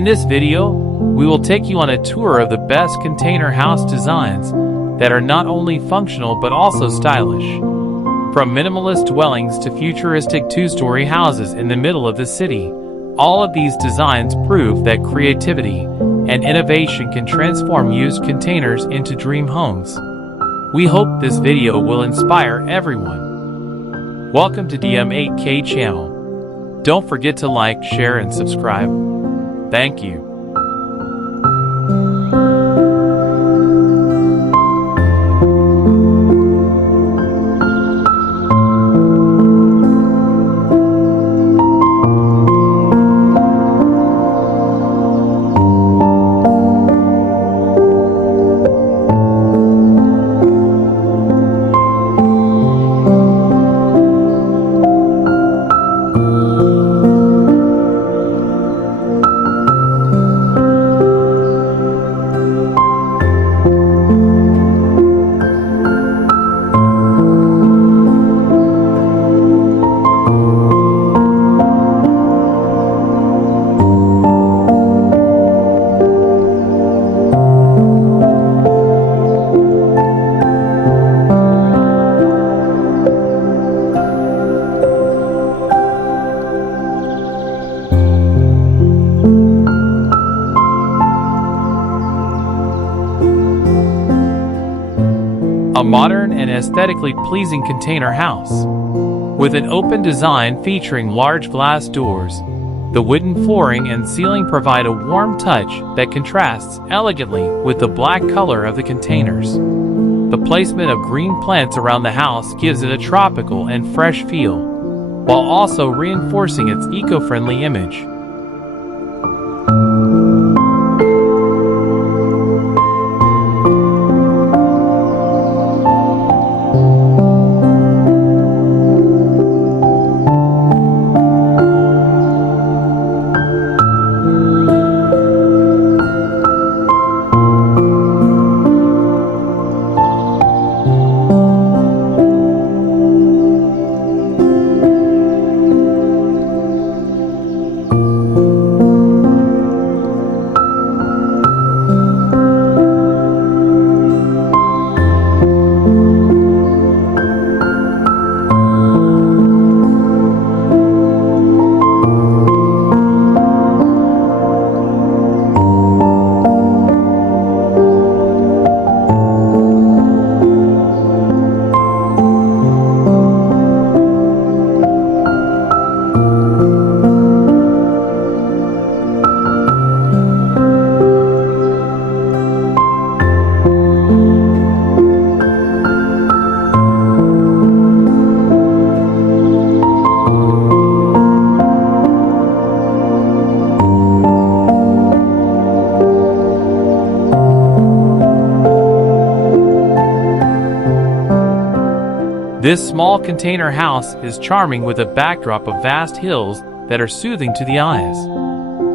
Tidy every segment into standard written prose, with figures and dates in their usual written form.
In this video, we will take you on a tour of the best container house designs that are not only functional but also stylish. From minimalist dwellings to futuristic two-story houses in the middle of the city, all of these designs prove that creativity and innovation can transform used containers into dream homes. We hope this video will inspire everyone. Welcome to DM8K channel. Don't forget to like, share, and subscribe. Thank you. A modern and aesthetically pleasing container house. With an open design featuring large glass doors, the wooden flooring and ceiling provide a warm touch that contrasts elegantly with the black color of the containers. The placement of green plants around the house gives it a tropical and fresh feel, while also reinforcing its eco-friendly image. This small container house is charming with a backdrop of vast hills that are soothing to the eyes.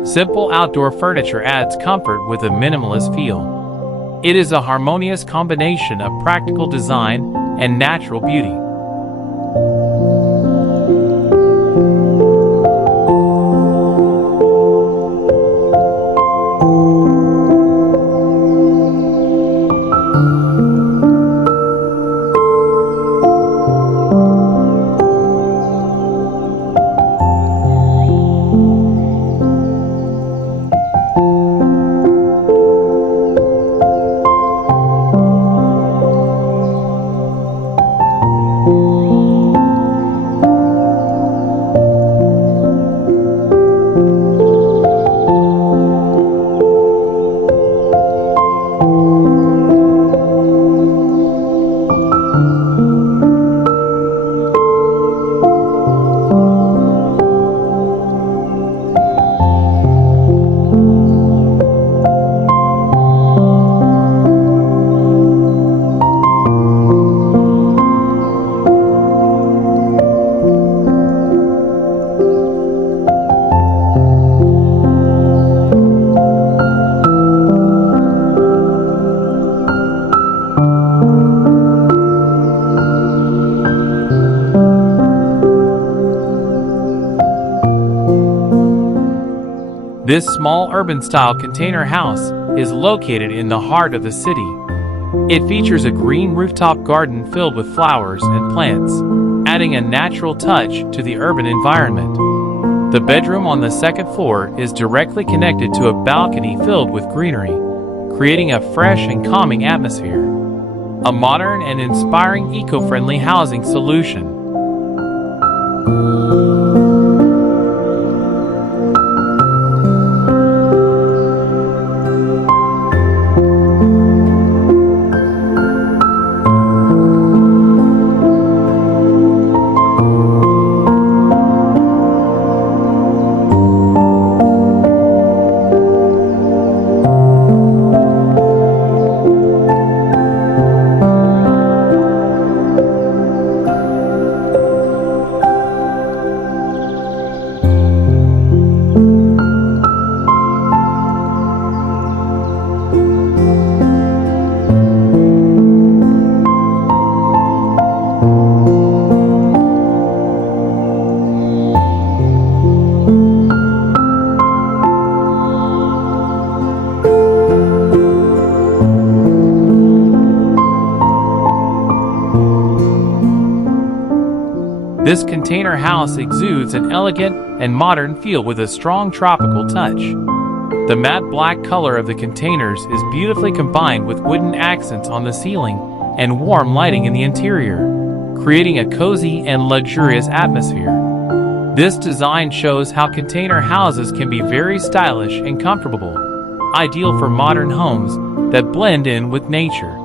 Simple outdoor furniture adds comfort with a minimalist feel. It is a harmonious combination of practical design and natural beauty. This small urban-style container house is located in the heart of the city. It features a green rooftop garden filled with flowers and plants, adding a natural touch to the urban environment. The bedroom on the second floor is directly connected to a balcony filled with greenery, creating a fresh and calming atmosphere. A modern and inspiring eco-friendly housing solution. This container house exudes an elegant and modern feel with a strong tropical touch. The matte black color of the containers is beautifully combined with wooden accents on the ceiling and warm lighting in the interior, creating a cozy and luxurious atmosphere. This design shows how container houses can be very stylish and comfortable, ideal for modern homes that blend in with nature.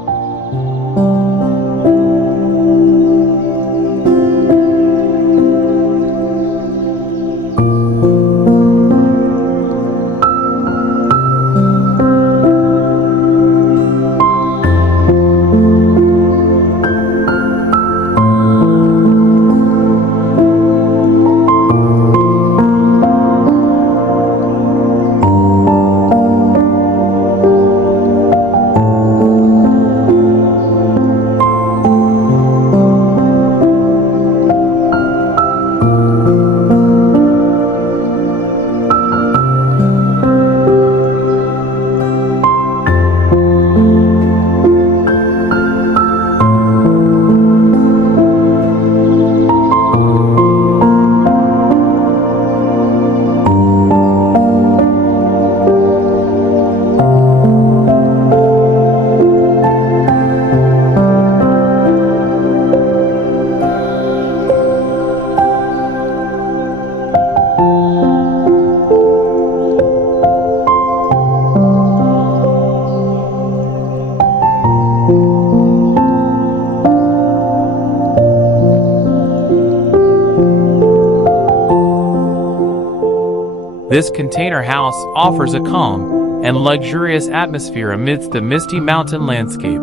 This container house offers a calm and luxurious atmosphere amidst the misty mountain landscape.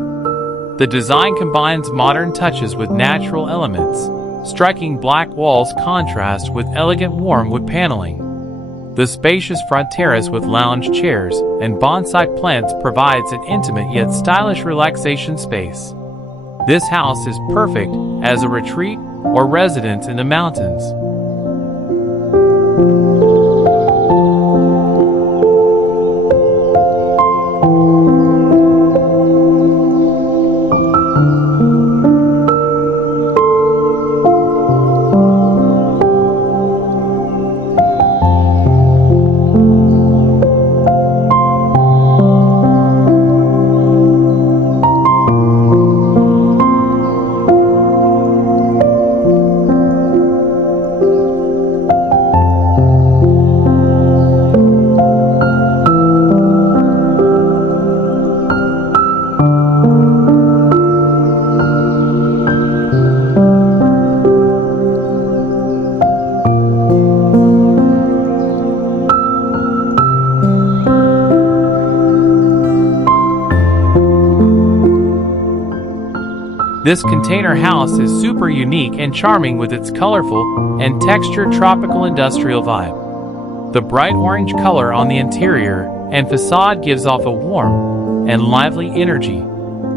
The design combines modern touches with natural elements, striking black walls contrast with elegant warm wood paneling. The spacious front terrace with lounge chairs and bonsai plants provides an intimate yet stylish relaxation space. This house is perfect as a retreat or residence in the mountains. This container house is super unique and charming with its colorful and textured tropical industrial vibe. The bright orange color on the interior and facade gives off a warm and lively energy,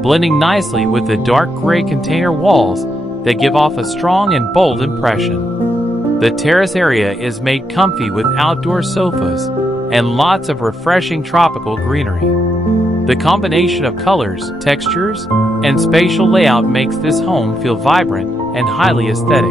blending nicely with the dark gray container walls that give off a strong and bold impression. The terrace area is made comfy with outdoor sofas and lots of refreshing tropical greenery. The combination of colors, textures, and spatial layout makes this home feel vibrant and highly aesthetic.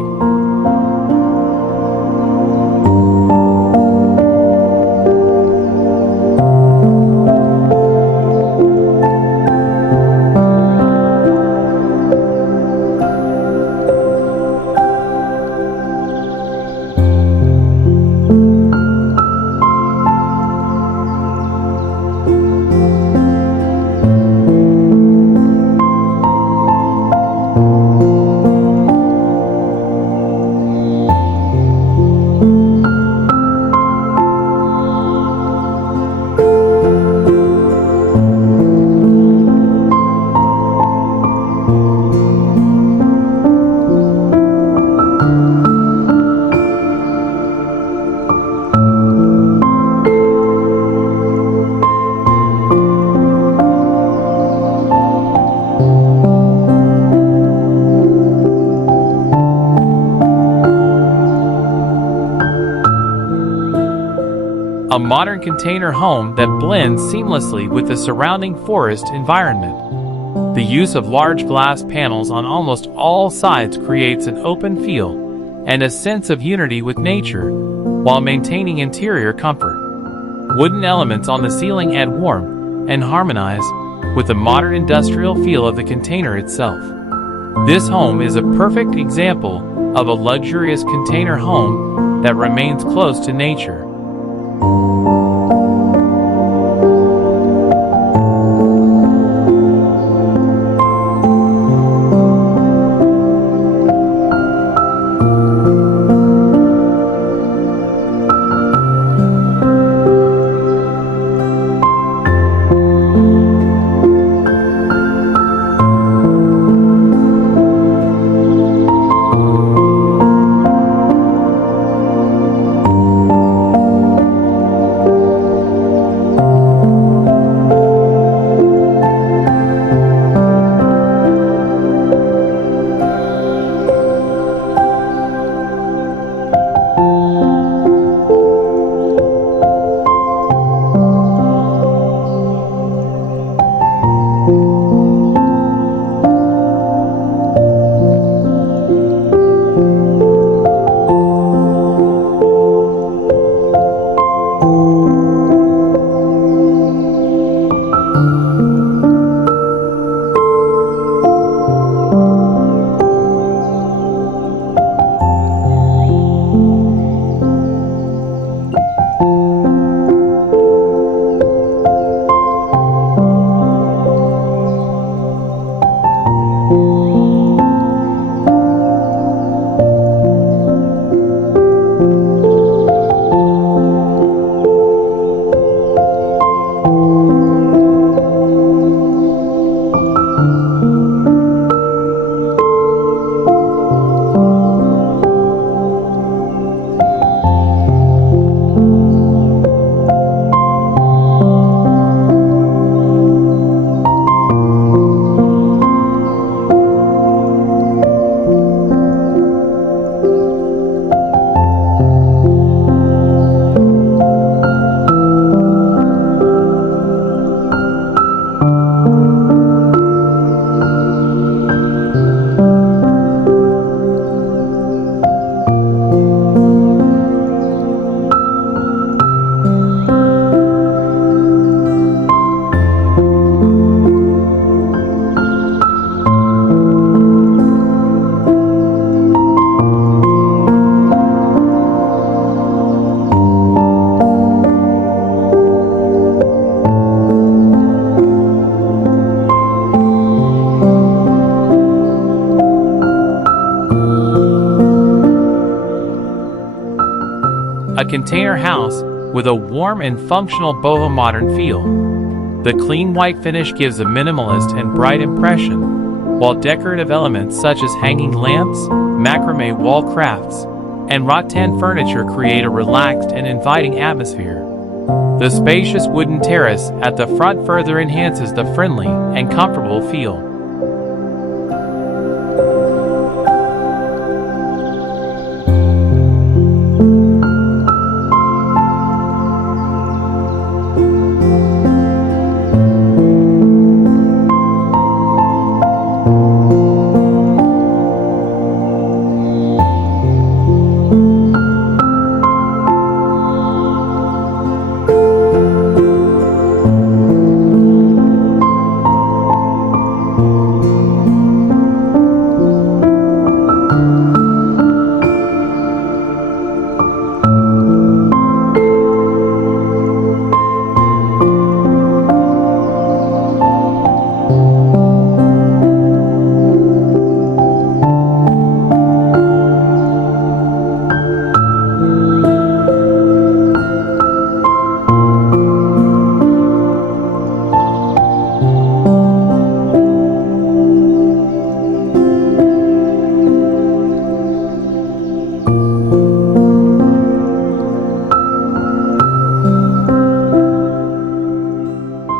A modern container home that blends seamlessly with the surrounding forest environment. The use of large glass panels on almost all sides creates an open feel and a sense of unity with nature, while maintaining interior comfort. Wooden elements on the ceiling add warmth and harmonize with the modern industrial feel of the container itself. This home is a perfect example of a luxurious container home that remains close to nature. A container house with a warm and functional boho modern feel. The clean white finish gives a minimalist and bright impression, while decorative elements such as hanging lamps, macrame wall crafts, and rattan furniture create a relaxed and inviting atmosphere. The spacious wooden terrace at the front further enhances the friendly and comfortable feel.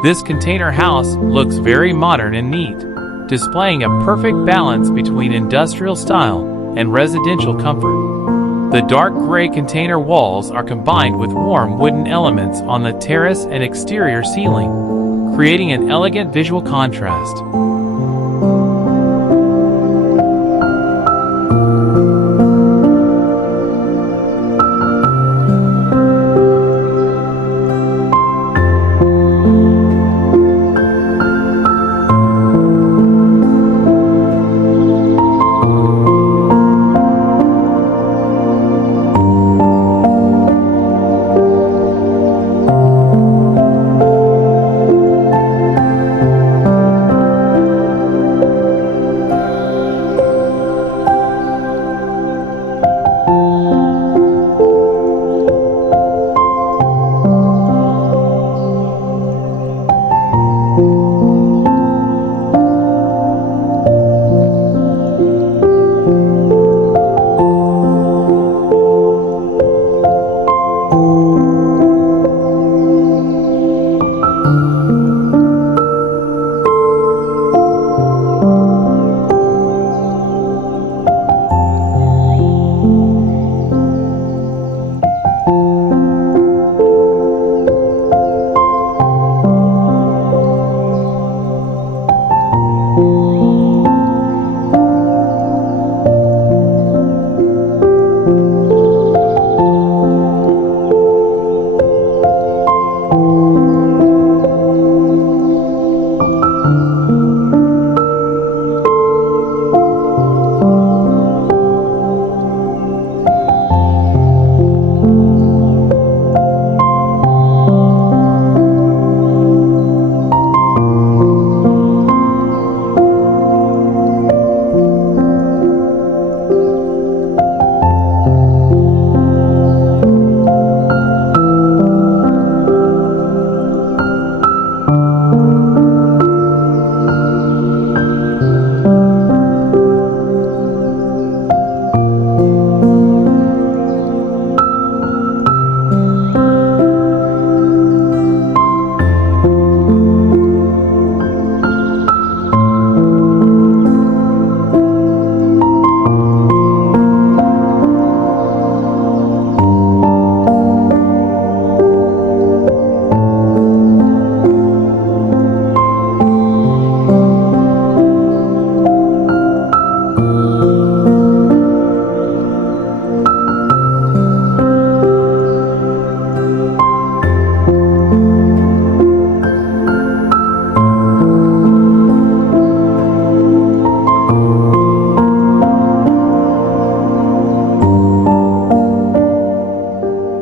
This container house looks very modern and neat, displaying a perfect balance between industrial style and residential comfort. The dark gray container walls are combined with warm wooden elements on the terrace and exterior ceiling, creating an elegant visual contrast.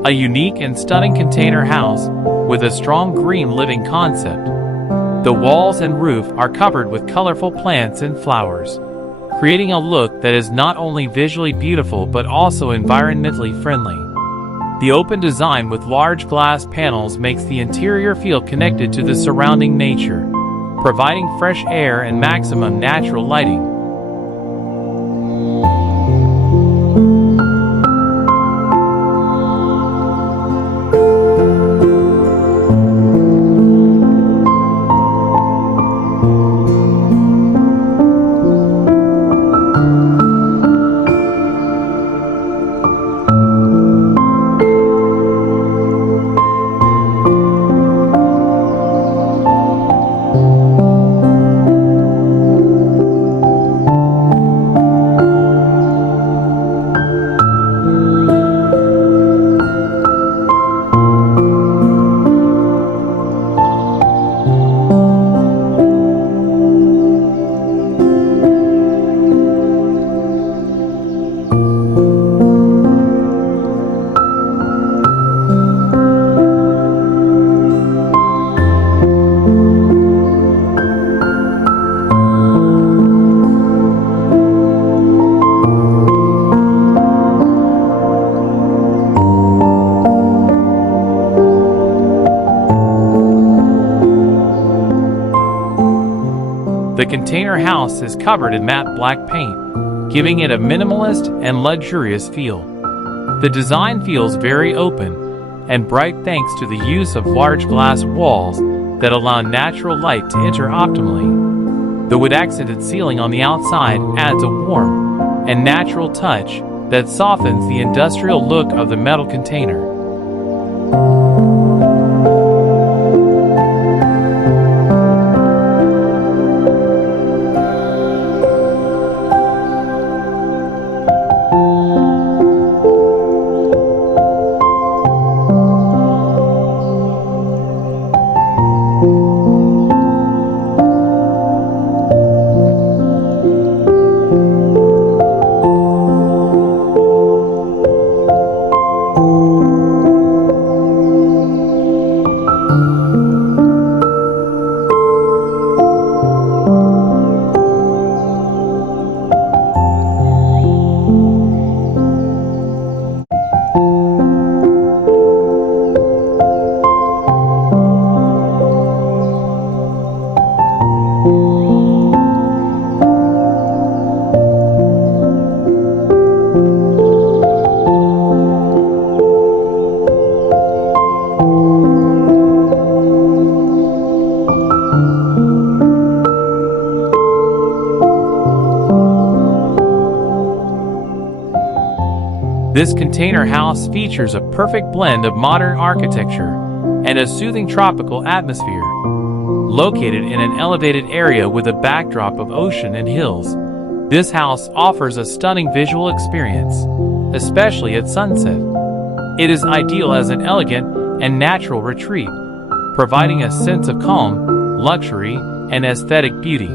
A unique and stunning container house with a strong green living concept. The walls and roof are covered with colorful plants and flowers, creating a look that is not only visually beautiful but also environmentally friendly. The open design with large glass panels makes the interior feel connected to the surrounding nature, providing fresh air and maximum natural lighting. The container house is covered in matte black paint, giving it a minimalist and luxurious feel. The design feels very open and bright thanks to the use of large glass walls that allow natural light to enter optimally. The wood-accented ceiling on the outside adds a warm and natural touch that softens the industrial look of the metal container. This container house features a perfect blend of modern architecture and a soothing tropical atmosphere. Located in an elevated area with a backdrop of ocean and hills, this house offers a stunning visual experience, especially at sunset. It is ideal as an elegant and natural retreat, providing a sense of calm, luxury, and aesthetic beauty.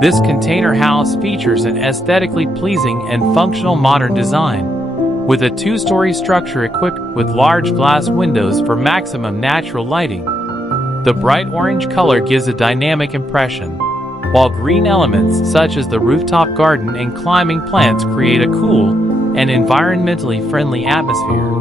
This container house features an aesthetically pleasing and functional modern design, with a two-story structure equipped with large glass windows for maximum natural lighting. The bright orange color gives a dynamic impression, while green elements such as the rooftop garden and climbing plants create a cool and environmentally friendly atmosphere.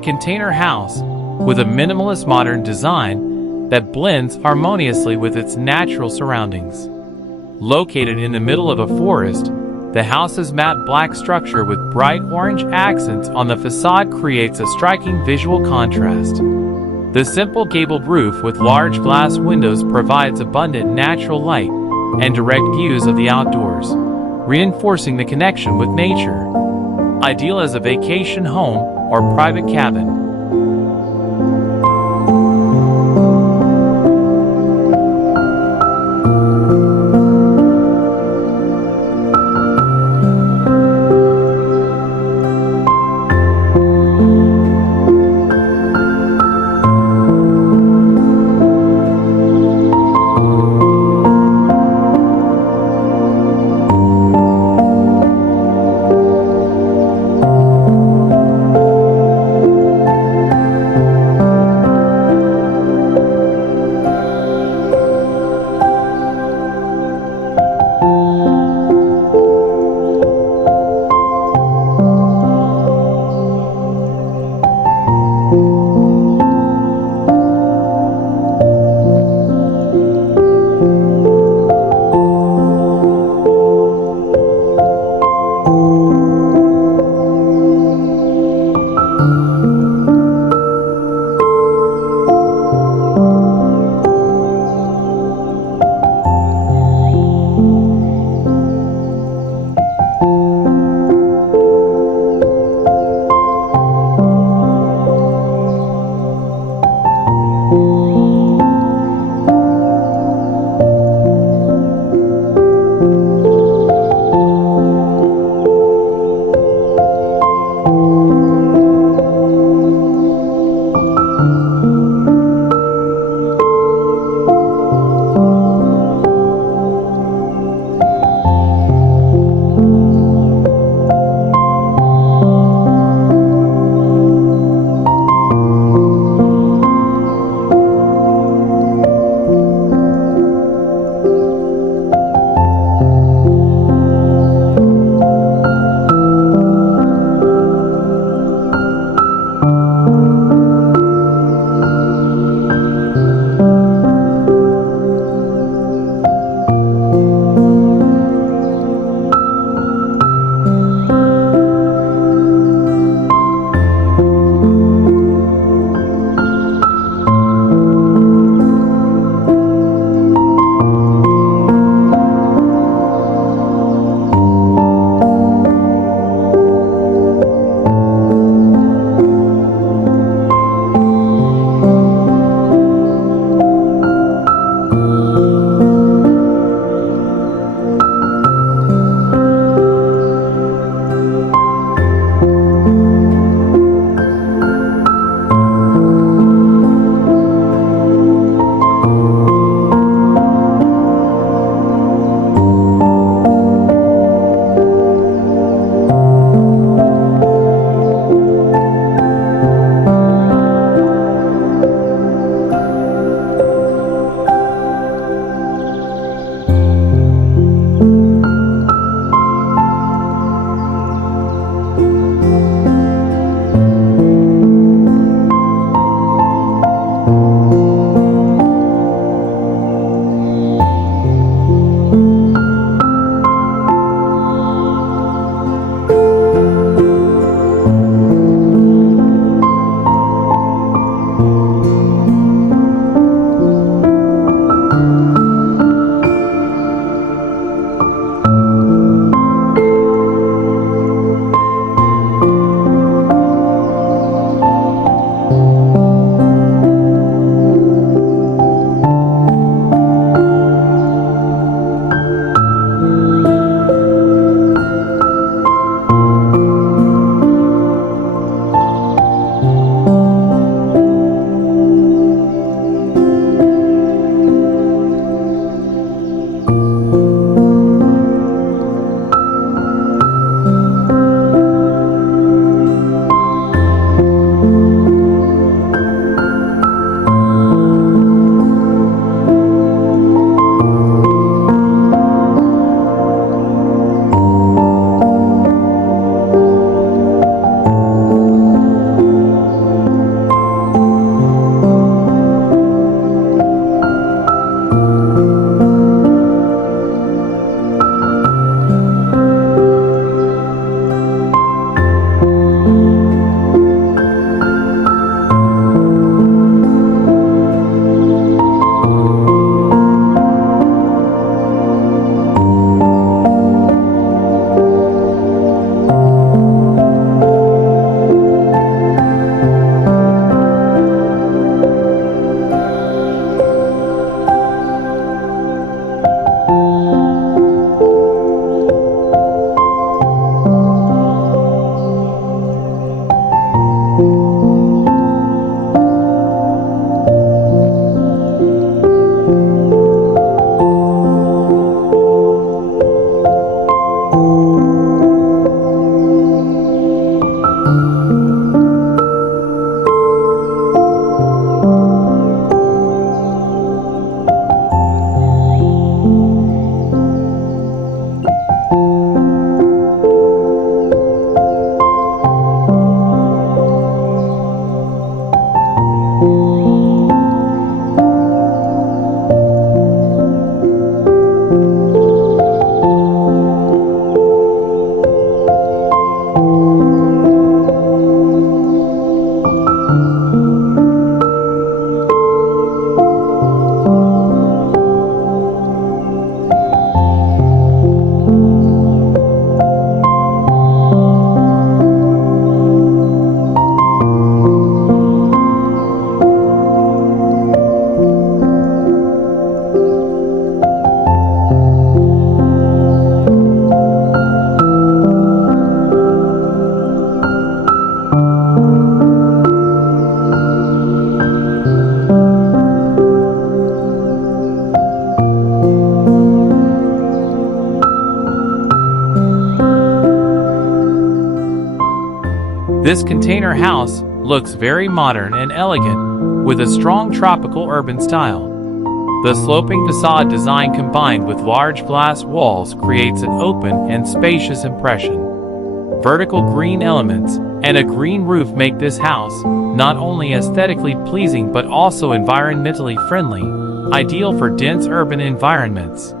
container house with a minimalist modern design that blends harmoniously with its natural surroundings. Located in the middle of a forest, the house's matte black structure with bright orange accents on the facade creates a striking visual contrast. The simple gabled roof with large glass windows provides abundant natural light and direct views of the outdoors, reinforcing the connection with nature. Ideal as a vacation home or private cabin. This container house looks very modern and elegant, with a strong tropical urban style. The sloping facade design combined with large glass walls creates an open and spacious impression. Vertical green elements and a green roof make this house not only aesthetically pleasing but also environmentally friendly, ideal for dense urban environments.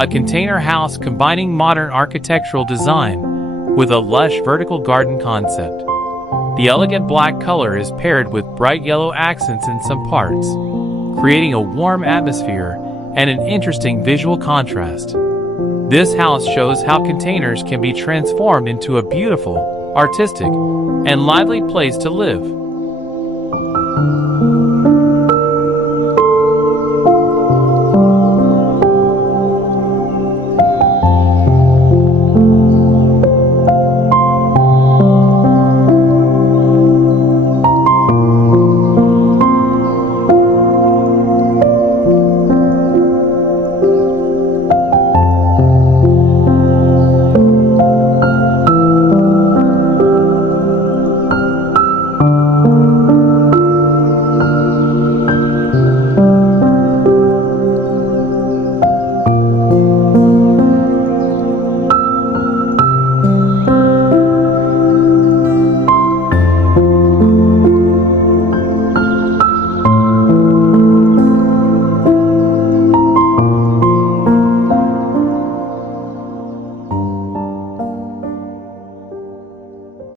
A container house combining modern architectural design with a lush vertical garden concept. The elegant black color is paired with bright yellow accents in some parts, creating a warm atmosphere and an interesting visual contrast. This house shows how containers can be transformed into a beautiful, artistic, and lively place to live.